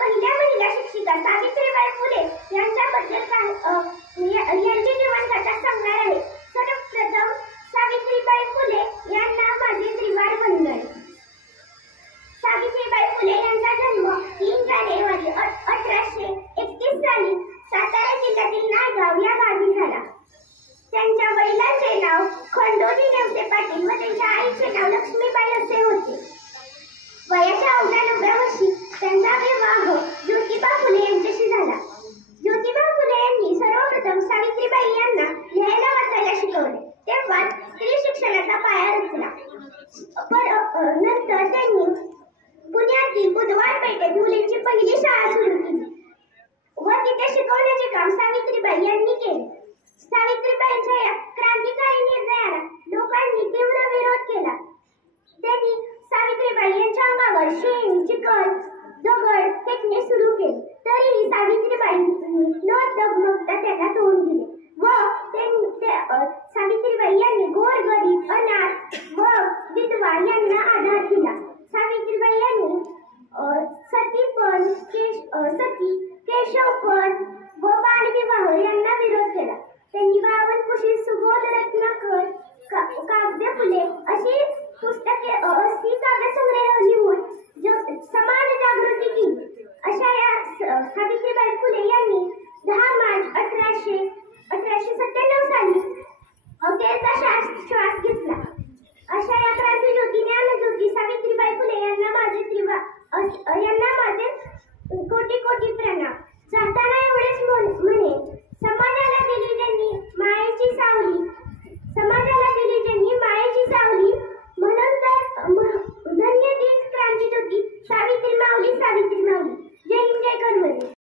पहिल्या महिला शिक्षिका सावित्रीबाई फुले यांच्याबद्दल यांची जीवनकथा सांगणार आहे। सर्वप्रथम सावित्रीबाई फुले यांना माझे त्रिवार वंदन। सावित्रीबाई फुले यांचा जन्म 3 जानेवारी 1831 साली सातारा जिल्ह्यातील नायगाव या गावी झाला। त्यांच्या वडिलांचे नाव खंडोजी नेवसे पाटील व त्यांच्या आईचे नाव लक्ष्मीबाई असे होते। वयाच्या 9व्या वर्षी त्यांचा विवाह ज्योतिबा फुले यांच्याशी झाला। ज्योतिबा फुले यांनी सर्वप्रथम सावित्रीबाई यांना लिहायला वाचायला शिकवले, तेव्हा स्त्री शिक्षणाचा पाया रचला। नंतर त्यांनी पुण्यातील बुधवार पेठेत मुलींची पहिली शाळा सुरू केली व तिथे शिकवण्याचे काम सावित्रीबाई यांनी केले। सावित्रीबाईंच्या या क्रांतिकारी निर्णयाला लोकांनी तीव्र विरोध केला। त्यांनी सावित्रीबाई यांच्या अंगावर शेण, चिखल, दगड फेकणे सुरू केले, तरीही सावित्रीबाईंनी न डगमगता त्यांना तोंड दिले व सावित्रीबाई यांनी गोरगरीब, अनाथ व विधवा यांना आधार दिला। सावित्रीबाई यांनी सती, केशवपण